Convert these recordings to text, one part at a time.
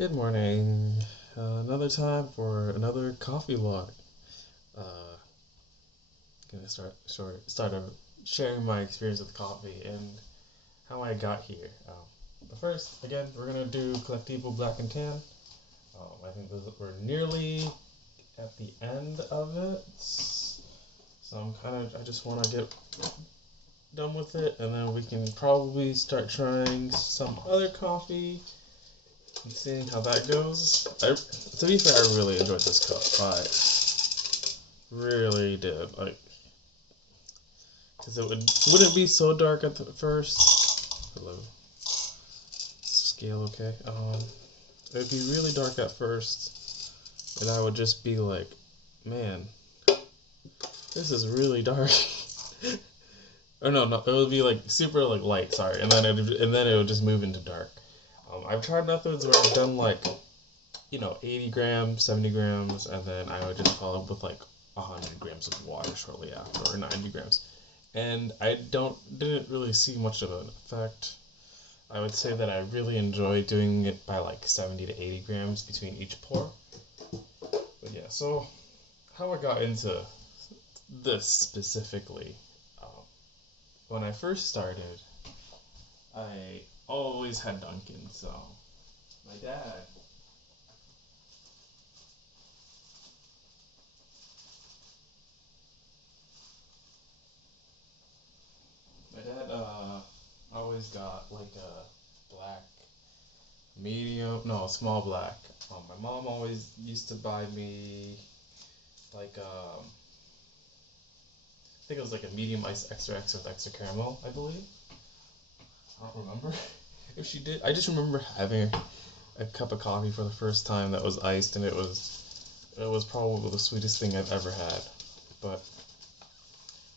Good morning. Another time for another coffee log. Uh, gonna start sharing my experience with coffee and how I got here. But first, again, we're gonna do Collectivo Black and Tan. I think we're nearly at the end of it, so I just want to get done with it, and then we can probably start trying some other coffee and seeing how that goes. To be fair, I really enjoyed this cup. I really did. Because wouldn't be so dark at the first. Hello. Scale okay. It'd be really dark at first, and I would just be like, man, this is really dark. Or no, it would be like super like light. Sorry, and then it would just move into dark. I've tried methods where I've done 80 grams, 70 grams, and then I would just follow up with 100 grams of water shortly after, or 90 grams. And I didn't really see much of an effect. I would say that I really enjoy doing it by 70 to 80 grams between each pour. But yeah, so how I got into this specifically. When I first started, I always had Dunkin', so my dad always got a black medium, no, small black. My mom always used to buy me I think it was a medium ice extra with extra caramel, I believe. I don't remember if she did. I just remember having a cup of coffee for the first time that was iced, and it was probably the sweetest thing I've ever had. But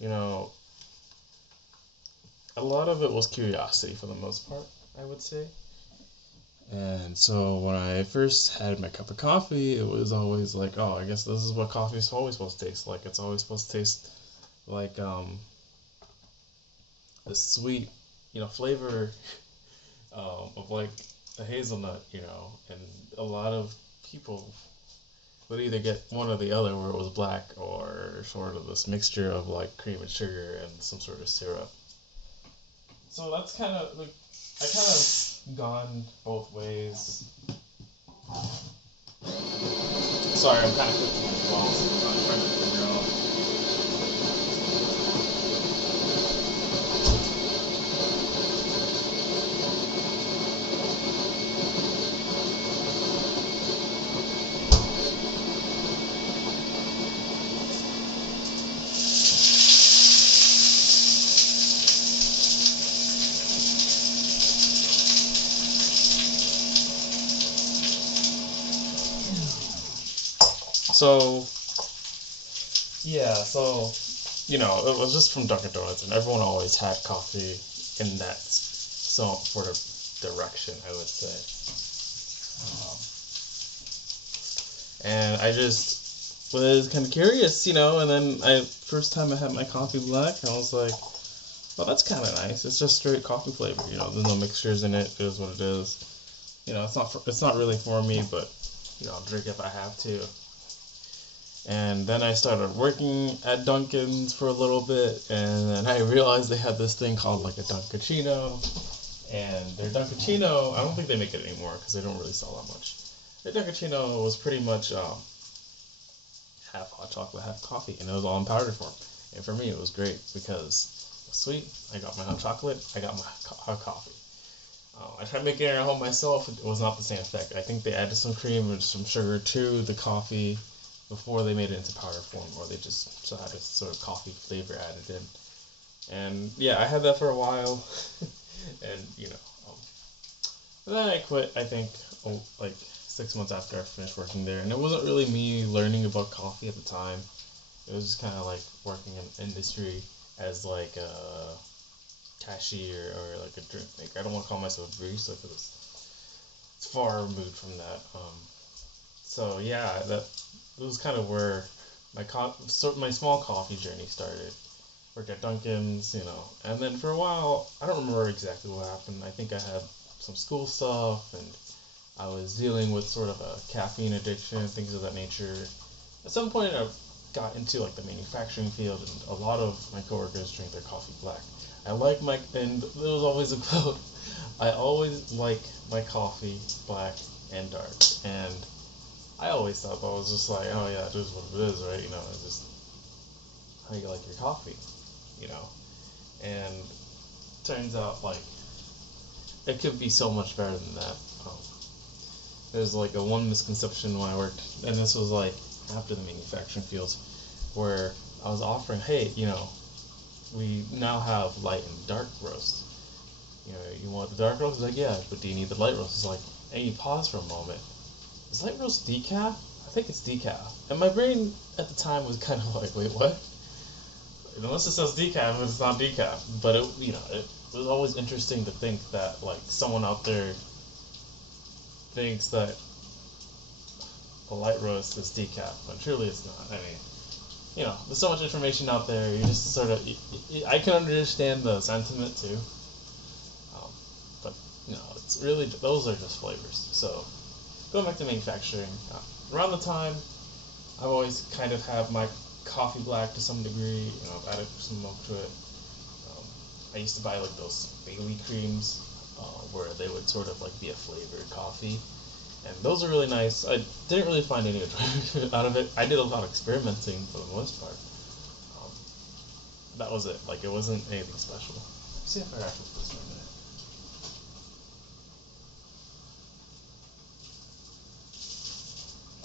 you know, a lot of it was curiosity for the most part, I would say. And so when I first had my cup of coffee, it was always like, oh, I guess this is what coffee is always supposed to taste like. It's always supposed to taste like the sweet, flavor of a hazelnut, and a lot of people would either get one or the other, where it was black or sort of this mixture of cream and sugar and some sort of syrup. So that's I kind of gone both ways. Sorry, I'm kind of cooking as well, so I'm trying to figure out. So, yeah, it was just from Dunkin' Donuts, and everyone always had coffee in that sort of direction, I would say. And I just was kind of curious, and then first time I had my coffee black, I was like, well, that's kind of nice. It's just straight coffee flavor, there's no mixtures in it. It is what it is. It's not really for me, but I'll drink if I have to. And then I started working at Dunkin's for a little bit, and then I realized they had this thing called a Dunkaccino. And their Dunkaccino, I don't think they make it anymore because they don't really sell that much. Their Dunkaccino was pretty much half hot chocolate, half coffee, and it was all in powder form. And for me, it was great because it was sweet. I got my hot chocolate, I got my hot coffee. I tried making it at home myself. It was not the same effect. I think they added some cream and some sugar to the coffee before they made it into powder form, or they just had a sort of coffee flavor added in. And yeah, I had that for a while, and then I quit. I think 6 months after I finished working there, and it wasn't really me learning about coffee at the time. It was just kind of working in industry as a cashier or a drink maker. I don't want to call myself a barista because it's far removed from that. So yeah, that was kind of where my small coffee journey started. Worked at Dunkin's, and then for a while, I don't remember exactly what happened. I think I had some school stuff, and I was dealing with sort of a caffeine addiction, things of that nature. At some point, I got into like the manufacturing field, and a lot of my coworkers drink their coffee black. And there was always a quote, I always like my coffee black and dark. And I always thought that was just like, oh yeah, it is what it is, right? It's just how you like your coffee, you know? And turns out, like, it could be so much better than that. There's like a one misconception when I worked, and this was like after the manufacturing fields, where I was offering, hey, we now have light and dark roast. You want the dark roast? It's like, yeah, but do you need the light roast? It's like, and you pause for a moment. Is light roast decaf? I think it's decaf. And my brain at the time was kind of like, wait, what? Unless it says decaf, it's not decaf. But it was always interesting to think that like someone out there thinks that a light roast is decaf, but truly it's not. I mean, there's so much information out there. You just sort of, I can understand the sentiment too, but it's really, those are just flavors. So going back to manufacturing, around the time I've always kind of have my coffee black to some degree. I've added some milk to it. I used to buy like those Bailey creams where they would sort of like be a flavored coffee, and those are really nice. I didn't really find any enjoyment out of it. I did a lot of experimenting for the most part. That was it. Like, it wasn't anything special. Let's see if I actually put this in a minute.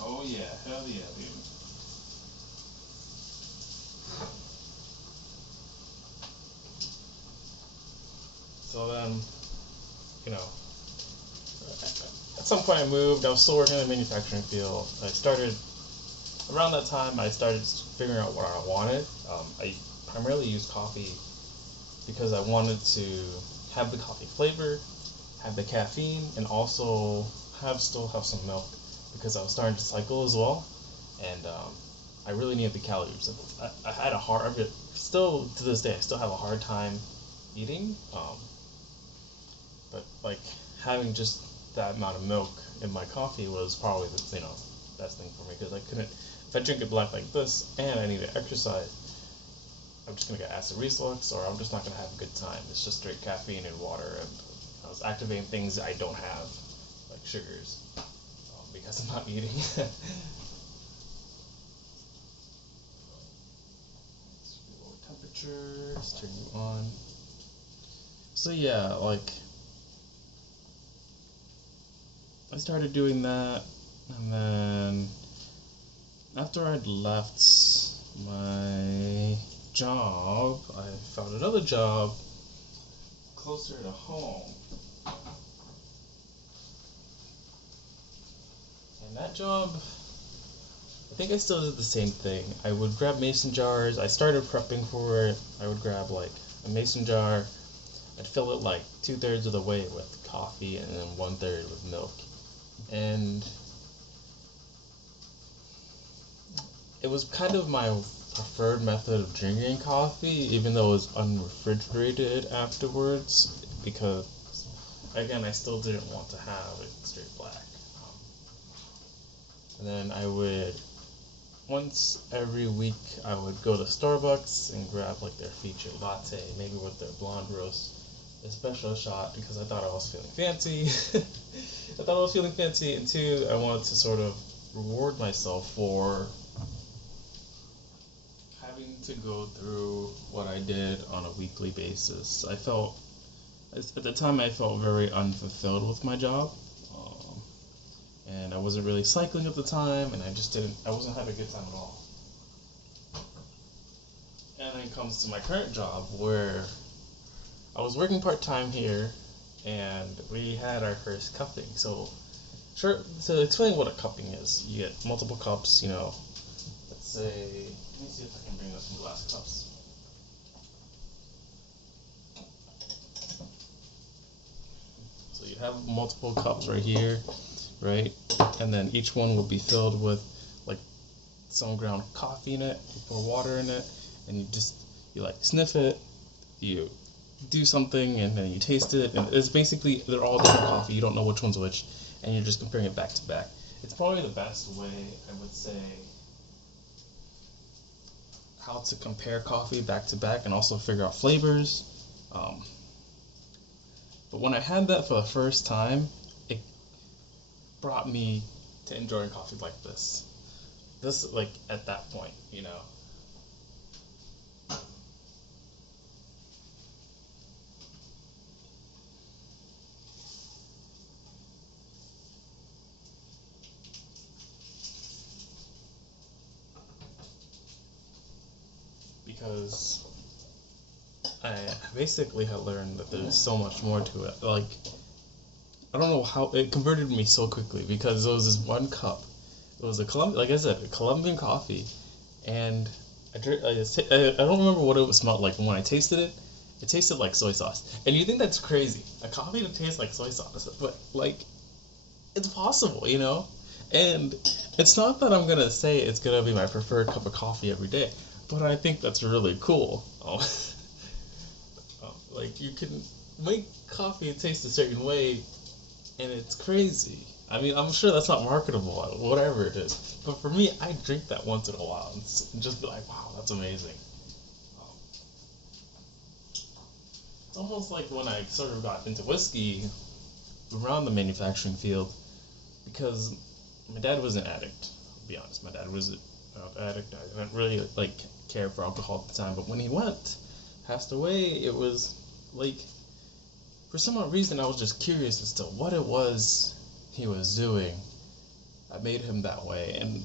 Oh yeah, hell yeah, dude. So then, at some point I moved. I was still working in the manufacturing field. Around that time, I started figuring out what I wanted. I primarily used coffee because I wanted to have the coffee flavor, have the caffeine, and also still have some milk, because I was starting to cycle as well, and I really needed the calories. I had still to this day, I still have a hard time eating, but like having just that amount of milk in my coffee was probably the best thing for me, because I couldn't, if I drink it black like this and I need to exercise, I'm just gonna get acid reflux, or I'm just not gonna have a good time. It's just straight caffeine and water, and I was activating things I don't have, like sugars, because I'm not eating. Lower temperature, let's turn you on. So yeah, like, I started doing that, and then after I'd left my job, I found another job closer to home. And that job, I think I still did the same thing. I would grab mason jars. I started prepping for it. I would grab like a mason jar. I'd fill it like 2/3 of the way with coffee, and then 1/3 with milk. And it was kind of my preferred method of drinking coffee, even though it was unrefrigerated afterwards, because again, I still didn't want to have it straight black. And then I would, once every week, I would go to Starbucks and grab like their featured latte, maybe with their blonde roast, a special shot, because I thought I was feeling fancy. And two, I wanted to sort of reward myself for having to go through what I did on a weekly basis. At the time, I felt very unfulfilled with my job. And I wasn't really cycling at the time, and I wasn't having a good time at all. And then it comes to my current job, where I was working part-time here, and we had our first cupping. So, to explain what a cupping is, you get multiple cups, let's say, let me see if I can bring up some glass cups. So you have multiple cups right here, right? And then each one will be filled with like some ground coffee in it, you pour water in it, and you like sniff it, you do something, and then you taste it, and it's basically, they're all different coffee, you don't know which one's which, and you're just comparing it back to back. It's probably the best way, I would say, how to compare coffee back to back and also figure out flavors. But when I had that for the first time, it brought me to enjoying coffee like this. This, like, at that point, you know. Because I basically had learned that there's so much more to it. Like, I don't know how it converted me so quickly, because there was this one cup. It was like I said, a Colombian coffee, and I don't remember what it smelled like, but when I tasted it, it tasted like soy sauce. And you think that's crazy, a coffee that tastes like soy sauce, but like, it's possible, you know? And it's not that I'm gonna say it's gonna be my preferred cup of coffee every day, but I think that's really cool. Like, you can make coffee taste a certain way, and it's crazy. I mean, I'm sure that's not marketable, whatever it is. But for me, I drink that once in a while and just be like, wow, that's amazing. It's almost like when I sort of got into whiskey around the manufacturing field, because my dad was an addict. I'll be honest, my dad was an addict. I didn't really care for alcohol at the time, but when he passed away, it was like, for some odd reason, I was just curious as to what it was he was doing that made him that way, and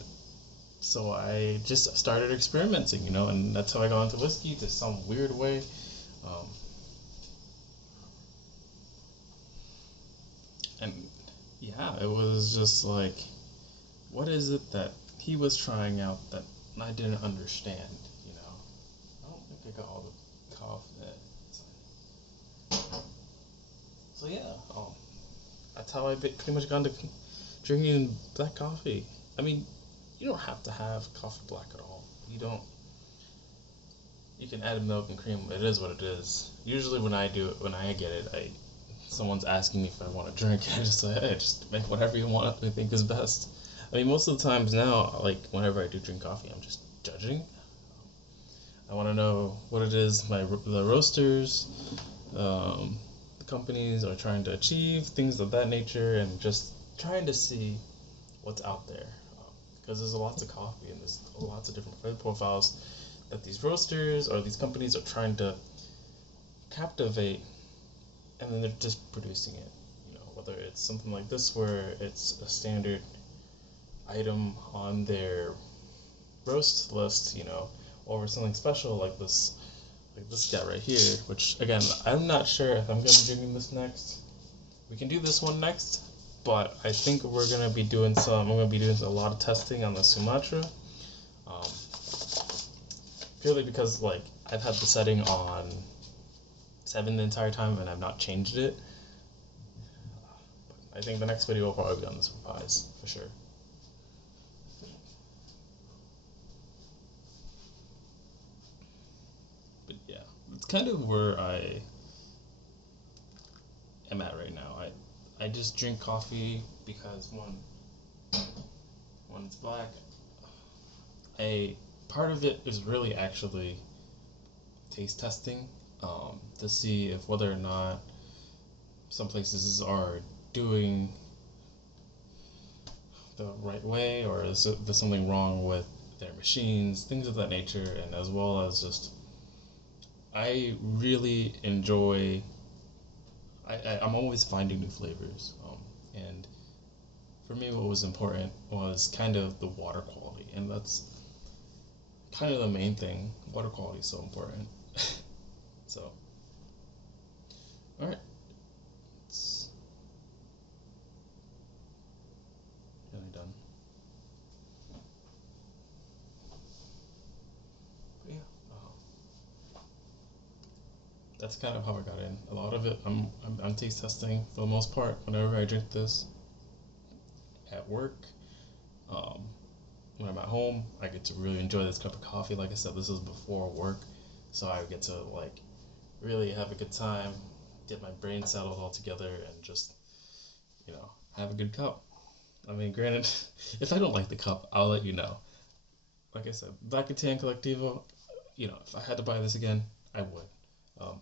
so I just started experimenting, you know, and that's how I got into whiskey, to some weird way. And yeah, it was just like, what is it that he was trying out that I didn't understand, you know? I don't think I got all the coffee there. So yeah, that's how I pretty much got into drinking black coffee. I mean, you don't have to have coffee black at all. You can add milk and cream. It is what it is. Usually when I get it, someone's asking me if I want to drink. I just say, hey, just make whatever you want. I think is best. I mean, most of the times now, like, whenever I do drink coffee, I'm just judging. I want to know what it is the roasters, the companies are trying to achieve, things of that nature, and just trying to see what's out there. Because there's lots of coffee and there's lots of different flavor profiles that these roasters or these companies are trying to captivate, and then they're just producing it. You know, whether it's something like this where it's a standard item on their roast list, you know, or something special like this guy right here, which, again, I'm not sure if I'm going to be drinking this next. We can do this one next, but I think I'm going to be doing a lot of testing on the Sumatra, purely because, like, I've had the setting on 7 the entire time and I've not changed it. But I think the next video will probably be on this one, pies, for sure. But yeah, it's kind of where I am at right now. I just drink coffee because when it's black, part of it is really actually taste testing, to see if whether or not some places are doing the right way, or is there something wrong with their machines, things of that nature, and as well as just, I really enjoy, I'm always finding new flavors, and for me what was important was kind of the water quality, and that's kind of the main thing. Water quality is so important. So, alright, it's nearly done. But yeah, that's kind of how I got in. A lot of it, I'm taste testing for the most part. Whenever I drink this at work, when I'm at home, I get to really enjoy this cup of coffee. Like I said, this is before work, so I get to, like, really have a good time, get my brain settled all together, and just, you know, have a good cup. I mean, granted, if I don't like the cup, I'll let you know. Like I said, Black and Tan Collectivo, if I had to buy this again, I would. I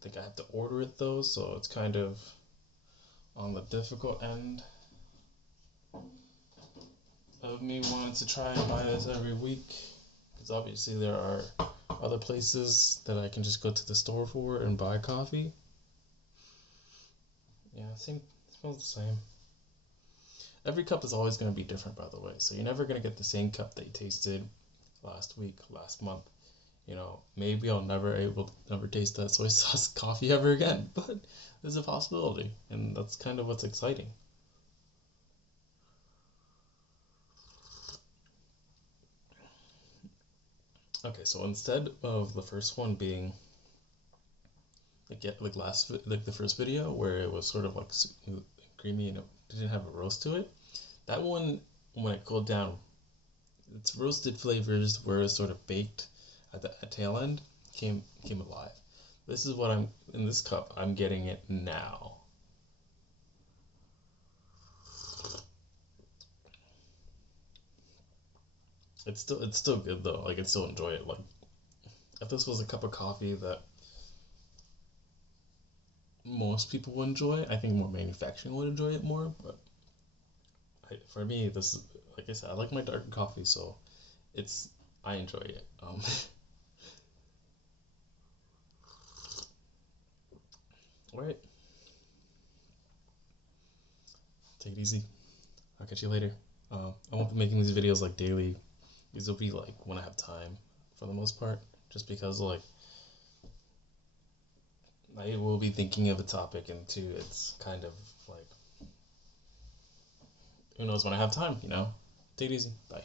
think I have to order it though, so it's kind of on the difficult end of me wanting to try and buy this every week. Because obviously there are other places that I can just go to the store for and buy coffee. Yeah, smells the same. Every cup is always going to be different, by the way. So you're never going to get the same cup that you tasted last week, last month. Maybe I'll never taste that soy sauce coffee ever again, but there's a possibility, and that's kind of what's exciting. Okay, so instead of the first one being like the first video where it was sort of like creamy and it didn't have a roast to it, that one, when it cooled down, its roasted flavors were sort of baked at the tail end, came alive. This is what in this cup, I'm getting it now. It's still good though. I can still enjoy it. Like, if this was a cup of coffee that most people would enjoy, I think more manufacturing would enjoy it more. But for me, this is, like I said, I like my darker coffee, so I enjoy it. Alright. Take it easy. I'll catch you later. I won't be making these videos like daily. These will be like when I have time, for the most part. Just because like I will be thinking of a topic, and two, it's kind of like, who knows when I have time, Take it easy. Bye.